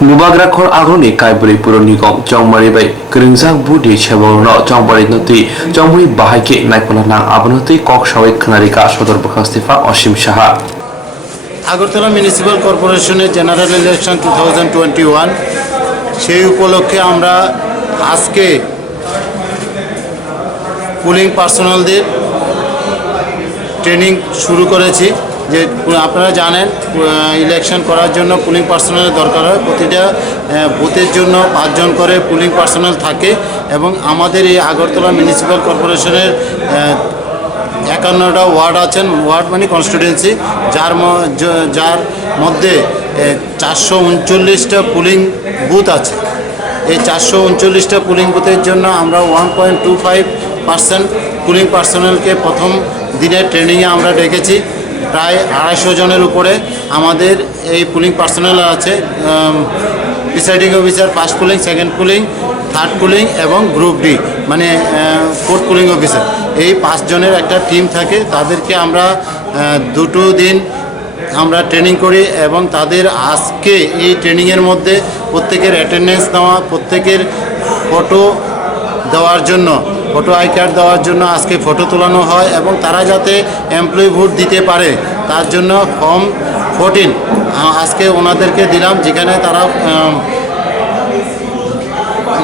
Nubagrakhor agoni kaiburi puro nikom chongmari bai kringzak budi chebongno chongmari noti chongmari bahai ke naikola nang abonoti kok sawik khnarika sodor bakhastifa অসীম Saha Agartala municipal কর্পোরেশনের general election 2021 সেই উপলক্ষে আমরা আজকে pulling পার্সোনালদের training শুরু করেছি। যে আপনারা জানেন ইলেকশন করার জন্য পুলিং পার্সোনালের দরকার হয়। প্রতিটা বুথের জন্য 5 জন করে পুলিং পার্সোনাল থাকে এবং আমাদের এই আগরতলা মিউনিসিপ্যাল কর্পোরেশনের 51টা ওয়ার্ড আছেন, ওয়ার্ড মানে কনস্টিটুয়েন্সি, যার মধ্যে 439টা পুলিং বুথ আছে। এই 439টা পুলিং বুথের জন্য আমরা 1.25% পুলিং পার্সোনালকে প্রথম দিনের ট্রেনিংয়ে আমরা ডেকেছি। প্রায় 250 জনের উপরে আমাদের এই পুলিং পার্সোনাল আছে। Presiding officer, first pulling, second pulling, third pulling এবং গ্রুপ ডি মানে ফোর্থ পুলিং অফিসার, এই 5 জনের একটা টিম থাকে। তাদেরকে আমরা 2 দিন আমরা ট্রেনিং করি এবং তাদের আজকে এই ট্রেনিংয়ের মধ্যে প্রত্যেকের অ্যাটেন্ডেন্স দেওয়া, প্রত্যেকের ফটো দেওয়ার জন্য, ফটো আই কার্ড দেওয়ার জন্য আজকে ফটো তোলানো হয় এবং তারা যাতে এমপ্লয়ি ভোট দিতে পারে তার জন্য ফর্ম 14 আজকে ওনাদেরকে দিলাম, যেখানে তারা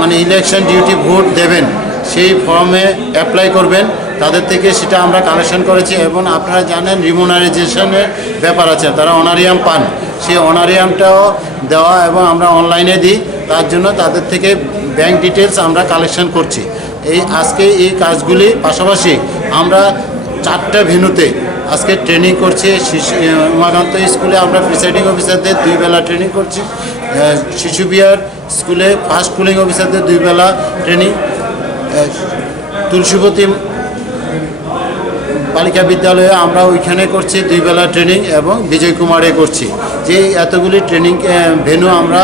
মানে ইলেকশন ডিউটি ভোট দেবেন সেই ফর্মে অ্যাপ্লাই করবেন। তাদের থেকে সেটা আমরা কালেকশন করেছি এবং আপনারা জানেন রিমুনারাইজেশনের ব্যাপার আছে, তারা অনারিয়াম পান, সেই অনারিয়ামটাও দেওয়া এবং আমরা অনলাইনে দিই। তার জন্য তাদের থেকে ব্যাংক ডিটেলস আমরা কালেকশন করছি। আজকে এই কাজগুলি পাশাপাশি আমরা 4টা ভেন্যুতে আজকে ট্রেনিং করছি। উমাকান্ত স্কুলে আমরা প্রিসাইডিং অফিসারদের 2 বেলা ট্রেনিং করছি। শিশু বিহার স্কুলে ফার্স্ট পুলিং অফিসারদের 2 বেলা ট্রেনিং। তুলসীপতি বালিকা বিদ্যালয়ে আমরা ওইখানে করছি 2 বেলা ট্রেনিং এবং বিজয় কুমারে করছি। যে এতগুলি ট্রেনিং ভেন্যু আমরা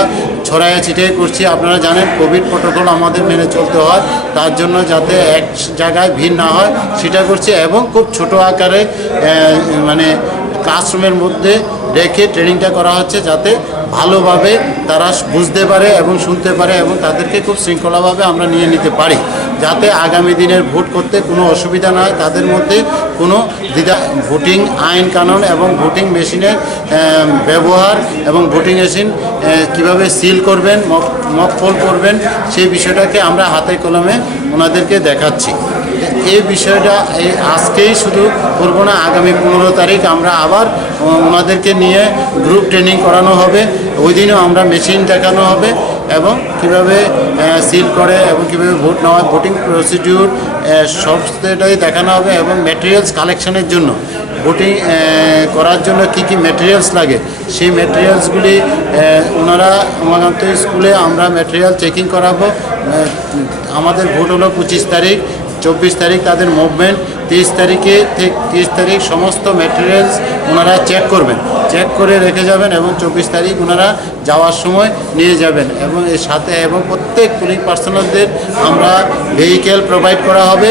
ছড়াইয়া ছিটিয়ে করছি। আপনারা জানেন কোভিড প্রোটোকল আমাদের মেনে চলতে হয়, তার জন্য যাতে এক জায়গায় ভিড় না হয় সেটা করছি এবং খুব ছোট আকারে মানে ক্লাসরুমের মধ্যে রেখে ট্রেনিংটা করা হচ্ছে, যাতে ভালোভাবে তারা বুঝতে পারে এবং শুনতে পারে এবং তাদেরকে খুব শৃঙ্খলাভাবে আমরা নিয়ে নিতে পারি, যাতে আগামী দিনের ভোট করতে কোনো অসুবিধা না হয়, তাদের মধ্যে কোনো দ্বিধা, ভোটিং আইন কানুন এবং ভোটিং মেশিনের ব্যবহার এবং ভোটিং মেশিন কীভাবে সিল করবেন, মক পোল করবেন, সেই বিষয়টাকে আমরা হাতে কলমে ওনাদেরকে দেখাচ্ছি। এই বিষয়টা আজকেই শুধু করব না, আগামী 15 তারিখ আমরা আবার ওনাদেরকে নিয়ে গ্রুপ ট্রেনিং করানো হবে। ওই দিনও আমরা মেশিন দেখানো হবে এবং কিভাবে সিল করে এবং কীভাবে ভোট নেওয়া হয়, ভোটিং প্রসিডিউর সবটাই দেখানো হবে এবং ম্যাটেরিয়ালস কালেকশনের জন্য, ভোটিং করার জন্য কি কি ম্যাটেরিয়ালস লাগে সেই ম্যাটেরিয়ালসগুলি ওনারা উমাকান্ত স্কুলে আমরা ম্যাটেরিয়াল চেকিং করাবো। আমাদের ভোট হলো 25 তারিখ, 24 তারিখ তাদের মুভমেন্ট, 23 তারিখে ঠিক 30 তারিখ সমস্ত ম্যাটেরিয়ালস ওনারা চেক করবেন, চেক করে রেখে যাবেন এবং 24 তারিখ ওনারা যাওয়ার সময় নিয়ে যাবেন। এবং এর সাথে এবং প্রত্যেক পুলিং পার্সোনালদের আমরা ভেহিক্যাল প্রোভাইড করা হবে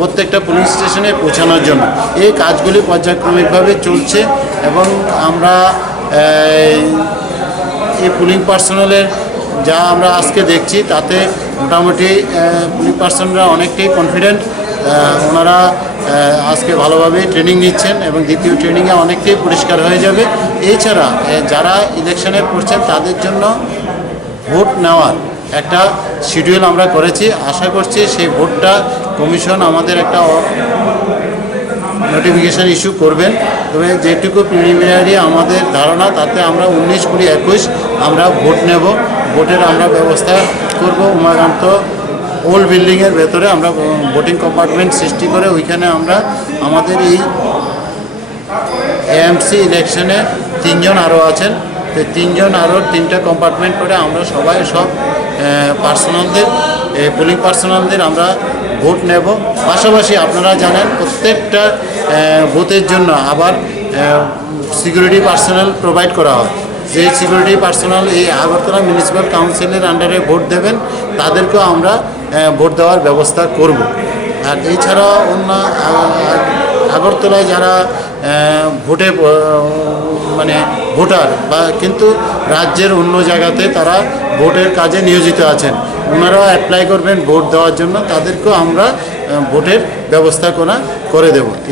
প্রত্যেকটা পুলিং স্টেশনে পৌঁছানোর জন্য। এই কাজগুলি পর্যায়ক্রমিকভাবে চলছে এবং আমরা এই পুলিং পার্সোনালের যা আমরা আজকে দেখছি তাতে মোটামুটি পুলিং পার্সনরা অনেকটাই কনফিডেন্ট। ওনারা আজকে ভালোভাবে ট্রেনিং নিচ্ছেন এবং দ্বিতীয় ট্রেনিংয়ে অনেকটাই পরিষ্কার হয়ে যাবে। এছাড়া যারা ইলেকশনে পড়ছেন তাদের জন্য ভোট নেওয়ার একটা শিডিউল আমরা করেছি। আশা করছি সেই ভোটটা কমিশন আমাদের একটা নোটিফিকেশান ইস্যু করবেন। তবে যেটুকু প্রিলিমিনারি আমাদের ধারণা তাতে আমরা 19, 20, 21 আমরা ভোট নেব। ভোটের আমরা ব্যবস্থা করব। উমাকান্ত ওল্ড বিল্ডিংয়ের ভেতরে আমরা ভোটিং কম্পার্টমেন্ট সৃষ্টি করে ওইখানে আমরা আমাদের এই এএমসি ইলেকশনে 3 জন আরও আছেন, তো 3 জন আরও 3টা কম্পার্টমেন্ট করে আমরা সবাই সব পার্সোনালদের পুলিং পার্সোনালদের আমরা ভোট নেব। পাশাপাশি আপনারা জানেন প্রত্যেকটা বুথের জন্য আবার সিকিউরিটি পার্সোনাল প্রোভাইড করা হয়। যে সিকিউরিটি পার্সোনাল এই আগরতলা মিউনিসিপ্যাল কাউন্সিলের আন্ডারে ভোট দেবেন তাদেরকেও আমরা ভোট দেওয়ার ব্যবস্থা করব। আর এছাড়াও অন্য আগরতলায় যারা ভোটে মানে ভোটার বা কিন্তু রাজ্যের অন্য জায়গাতে তারা ভোটের কাজে নিয়োজিত আছেন, ওনারাও অ্যাপ্লাই করবেন ভোট দেওয়ার জন্য, তাদেরকেও আমরা ভোটের ব্যবস্থা করে দেব।